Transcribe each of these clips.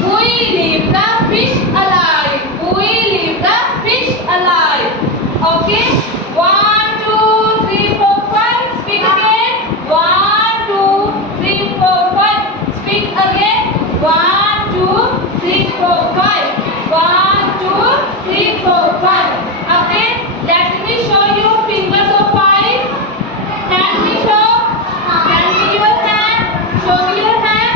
We leave the fish alive. We leave the fish alive. Okay. 1, 2, 3, 4, 5. Speak again. 1, 2, 3, 4, 5. Speak again. 1, 2, 3, 4, 5. 1, 2, 3, 4, 5. Okay. Let me show you fingers of 5. Hand me show. Hand me your hand. Show me your hand.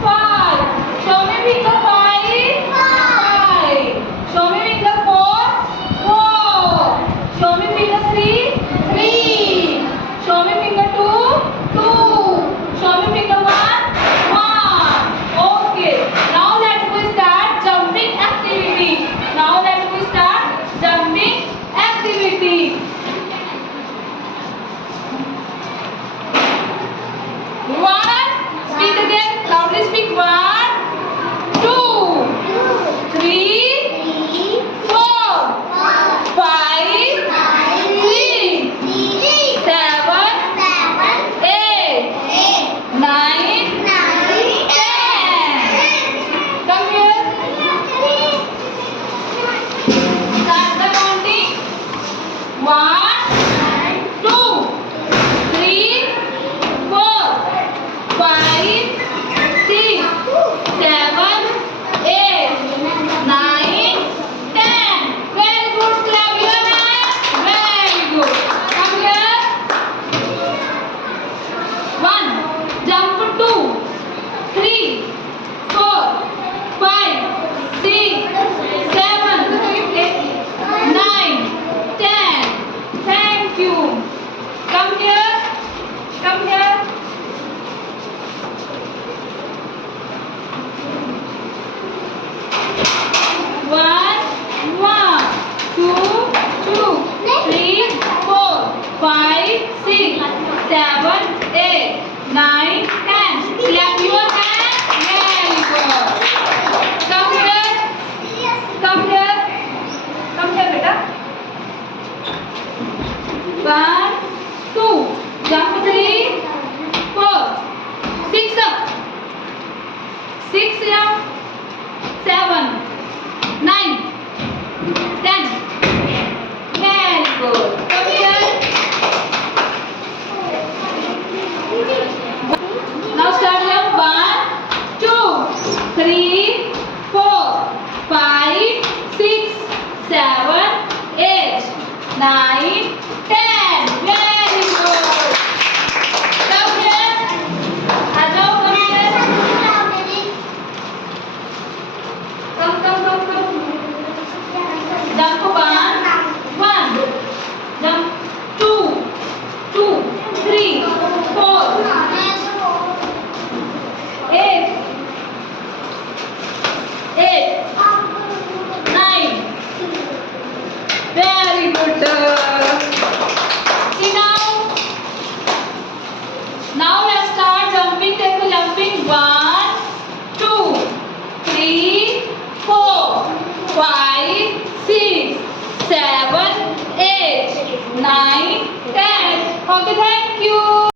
5. Show me finger 5. 5. Show me finger 4. 4. Show me finger 3. 3. Show me finger 2. 2. Show me finger 1. 1. Okay. Now let we start jumping activity. Now let we start jumping activity. 1. Speak again. Loudly speak. 1, 2, 3, 4, 5, 6, 7, 8, 9, 10. Come here. Start the counting. 1, 2, 3, 4, 5, 6, 7, 8, 9, 10. Very good. Clap your hands. Very good. Come here. 1. Jump 2, 3, 4, 5, 6, 7, 8, 9, 10. Thank you. Come here. Come here. 1, 1, 2, 2, 3, 4, 5, 6, 7, 8, 9, 10. Clap your hands. Very good. Come here. Come here. Come here, beta. 1, 2. Jump 3, 4. 6 up. 6 down. 7, 9, 10. Very good. Come here. Now start jump. 1, 2, 3, 4, 5, 6, 7, 8, 9, 10. Very good. Come here. Hello, come here. Come. Jump 1, jump 2, 3, 4, 8, 9. Very good. See now. Now let's start jumping. Take the jumping. 1, 2, 3, 4, 5, 6, 7, 8, 9, 10. Okay, thank you.